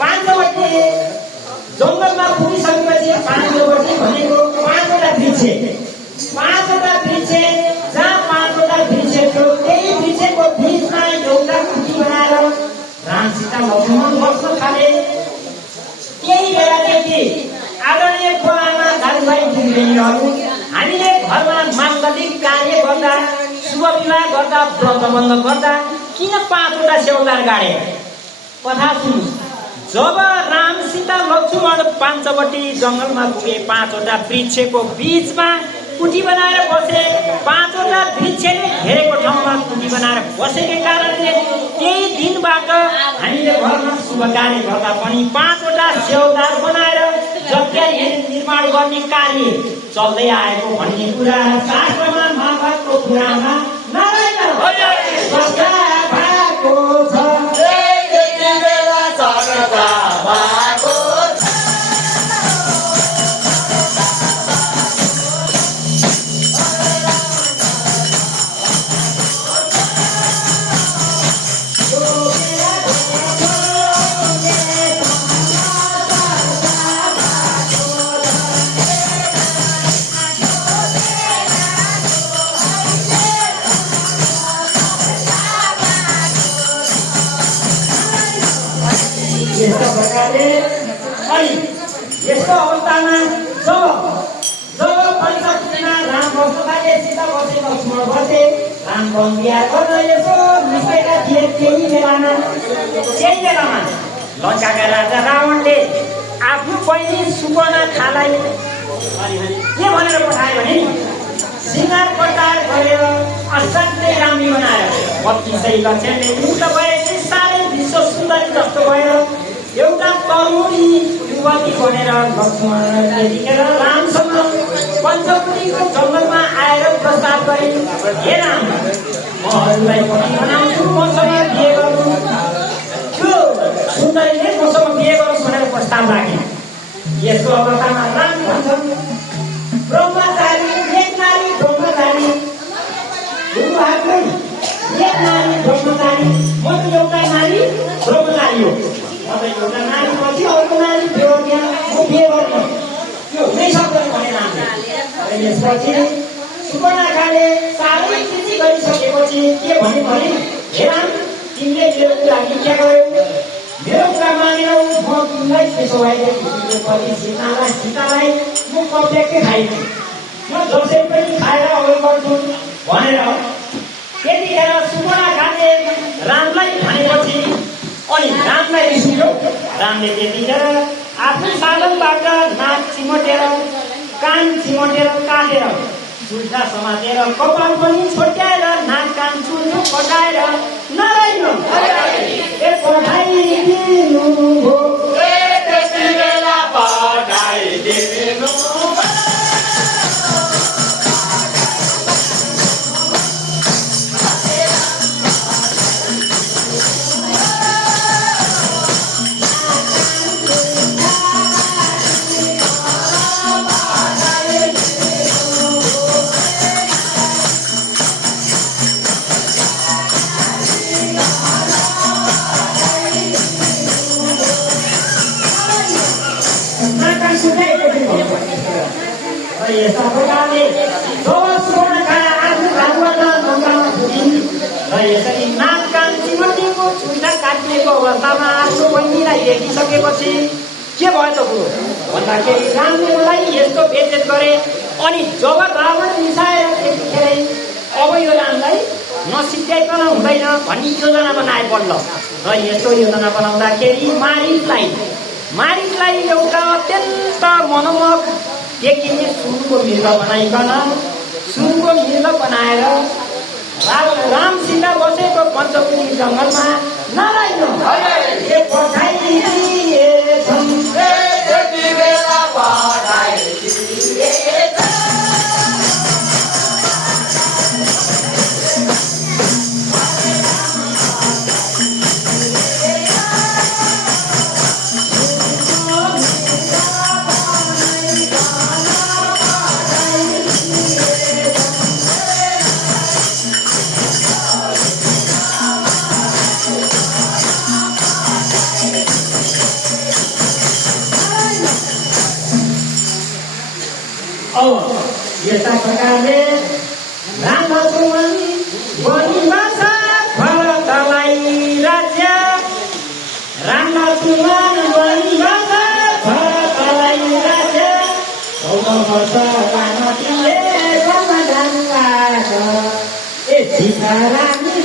पाँचवटी जङ्गलमा पुगिसकेपछि पाँचवटी भनेको पाँचवटा वृक्ष जहाँ पाँचवटा वृक्ष थियो त्यही वृक्षको बिचमा एउटा कुटी बनाएर राम सीता लक्ष्मण बस्न थाले। त्यही बेलादेखि आदरणीय बुवाआमा दाजुभाइ दिदीबहिनीहरू हामीले घरमा माङ्गलिक कार्य गर्दा शुभ विवाह गर्दा व्रत बन्ध गर्दा किन पाँचवटा सेवादार गाडे? कथा सुन्नु। जब राम सीता लक्ष्मण पाँचवटी जङ्गलमा पुगे, पाँचवटा वृक्षको बिचमा कुटी बनाएर बसे। पाँचवटा वृक्षले घेरेको ठाउँमा कुटी बनाएर बसेकै कारणले त्यही दिनबाट हामीले घरमा शुभ कार्य गर्दा पनि पाँचवटा सेवादार बनाएर यज्ञ निर्माण गर्ने कार्य चल्दै आएको भन्ने कुरा शास्त्रमा महाभारतको पुराणमा नारायण भएको छ। यस्तो अवस्थामा जब पैसा राम बस्न थाले, सीता बसे, लक्ष्मण बसे, राम बिहा गर्न यसो निस्केका थिए। त्यही बेलामा लङ्काका राजा रावणले आफ्नो बहिनी सुपर्णखालाई के भनेर पठायो भने सिंगार पटार गरेर असाध्यै राम्री बनाएर 32 लक्षले युक्त भएपछि साह्रै विश्व सुन्दरी जस्तो भएर एउटा तरुणी युवती बनेर लक्ष्मण त्यतिखेर रामसँग पञ्चवटीको जङ्गलमा आएर प्रस्ताव गरे, हे राम, म अरूलाई पति बनाउँछु, मसँग बिहे गर्नु। त्यो सुन्दरीले मसँग बिहे गरोस् भनेर प्रस्ताव राखे। यसको अवस्थामा राम भन्छन्, ब्रह्मचारी एक नारी ब्रह्मचारी, एक नारी ब्रह्मचारी, म त एउटा नारी ब्रह्मचारी हो। एउटा नारी पछि अर्को नारी बेहोर्या म बिहे गर्नु, त्यो हुनै सक्दैन भने रामले। यसपछि सुपर्णखाले साह्रै चिठी गरिसकेपछि के भन्यो भने, हे राम, तिमीले मेरो कुरा मिथ्या गर्यौ, मेरो कुरा मानेनौ, म तिमीलाई त्यसो भएपछि सीतालाई म कब्जेकै खाइदिन्छु, म दसैँ पनि खाएर अगाडि बढ्छु भनेर त्यतिखेर सुपर्णखाले रामलाई भनेपछि अनि रामलाई रिस उठ्यो। रामले त्यतिखेर आफ्नो साधनबाट नाक चिमटेर, कान चिमटेर काटेर, चुल्ठा समातेर, कपाल पनि छोट्याएर, नाक कान चुल्ठो पकाएर नारायण पठाइदिनु हो। यस्ता प्रकारले सुवर्णखाले आफ्नो घरबाट लङ्कामा पुगिन् र यसरी नाक कान चिमटेको, चुल्ठा काटिएको अवस्थामा आफ्नो बहिनीलाई देखिसकेपछि के भयो त कुरो भन्दाखेरि रामले मलाई यस्तो बेइज्जत गरे। अनि जब रावण मिसाएर त्यतिखेरै अब यो रामलाई नसिद्ध्याइकन हुँदैन भन्ने योजना बनाए बल्ल। र यस्तो योजना बनाउँदाखेरि मारिचलाई एउटा अत्यन्त मनोमोहक देखिने सुनको मृग बनाएर राम सीता बसेको पञ्चवटी जङ्गलमा नारायण यस्ता प्रकारले राम लक्ष्मण वनवास भरतलाई राज्य राम लक्ष्मण वनवास भरतलाई राज्य 14 वर्ष लामो तिमीले समाधान पाछ ए सीता रानी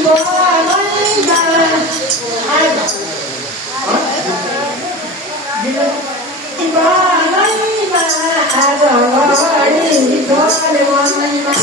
बनैमा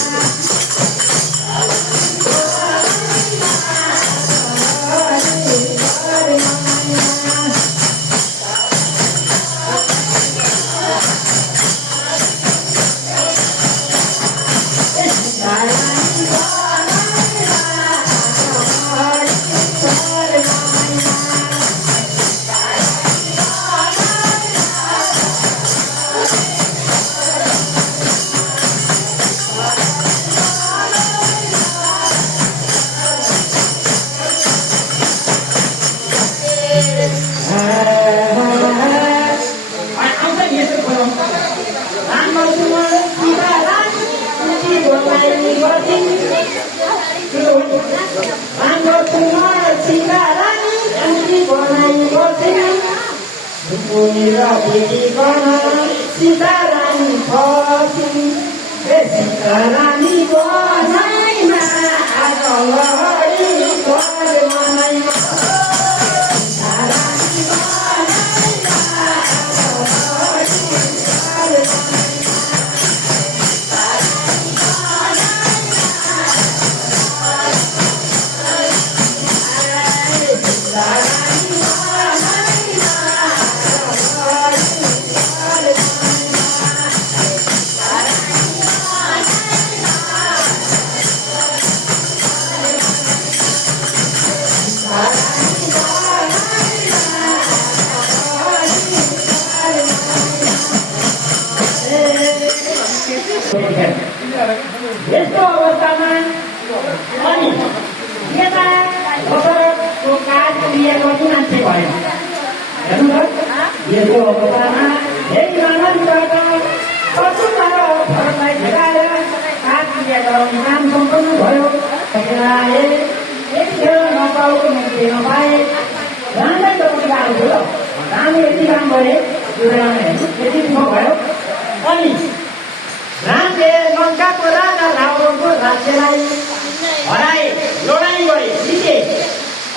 यस्तो अवस्थामा अनि यता दशरथको काज क्रिया गर्नु मान्छे भयो हेर्नु त यस्तो अवस्थामा यही मानवबाट पशुबाट भरतलाई भेटाएर काज क्रिया गराउने काम सम्पन्न भयो राजाले यतिखेर नपाएको मुक्ति नपाए रामलाई पनि गाह्रो थियो रामले यति काम गरे यो यति दुःख भयो अनि रामले लङ्काको राजा रावणको राज्यलाई हराए लडाइँ गरे जिते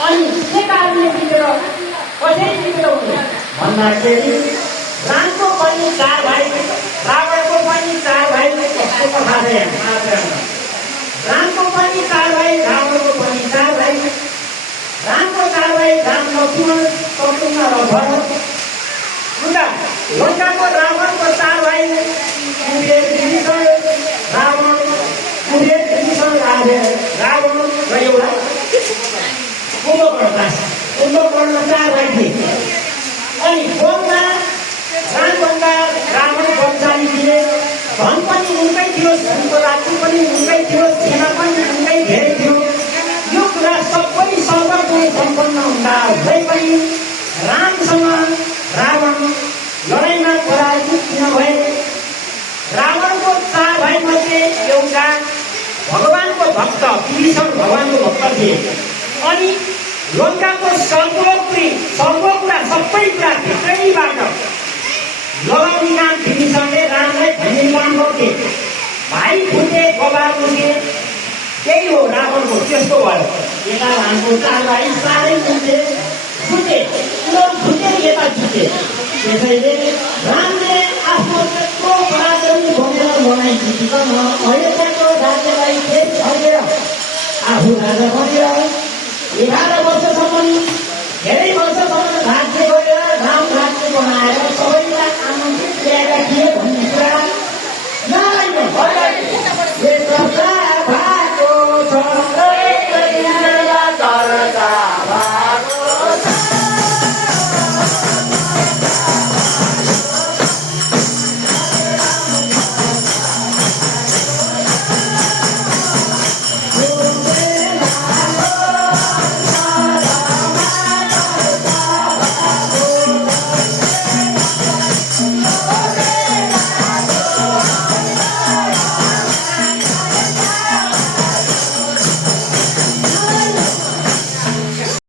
अनि के कारणले जितेर कसरी जितेर हुने भन्दाखेरि रामको पनि 4 भाइ रावणको पनि 4 भाइ यस्तो कथा छ रामको पनि 4 भाइ रावणको पनि 4 भाइ रामको 4 भाइ राम लक्ष्मण शत्रुघ्न र भरत लङ्काको रावणको 4 भाइ रावण रावण र एउटा कुम्भकर्ण 4 भाइ थिए अनि वनमा रामभन्दा रावण बलशाली थिए धन पनि उनकै थियो उनको राज्य पनि उनकै थियो सेना पनि उनकै धेरै थियो यो कुरा सबै सर्वगुण सम्पन्न हुँदा हुँदै पनि रामसँग रावण लडाइँमा पराजित किन भए रावणको 4 भाइ मध्ये एउटा भगवानको भक्त विभीषण भगवानको भक्त थिए अनि लङ्काको सर्वोपरि सबै कुरा भित्रैबाट लगाउने काम विभीषणले रामलाई भन्ने काम गर्थे भाइ फुटे गबार फुटे त्यही हो रावणको त्यस्तो भयो यता धानको 4 भाइ साह्रै फुटे यता जुटे त्यसैले रामले आफ्नो त्यत्रो पराक्रमी भोगेर बनाइ जितिकन अयोध्याको राज्यलाई फेरि फर्केर आफू राजा बनेर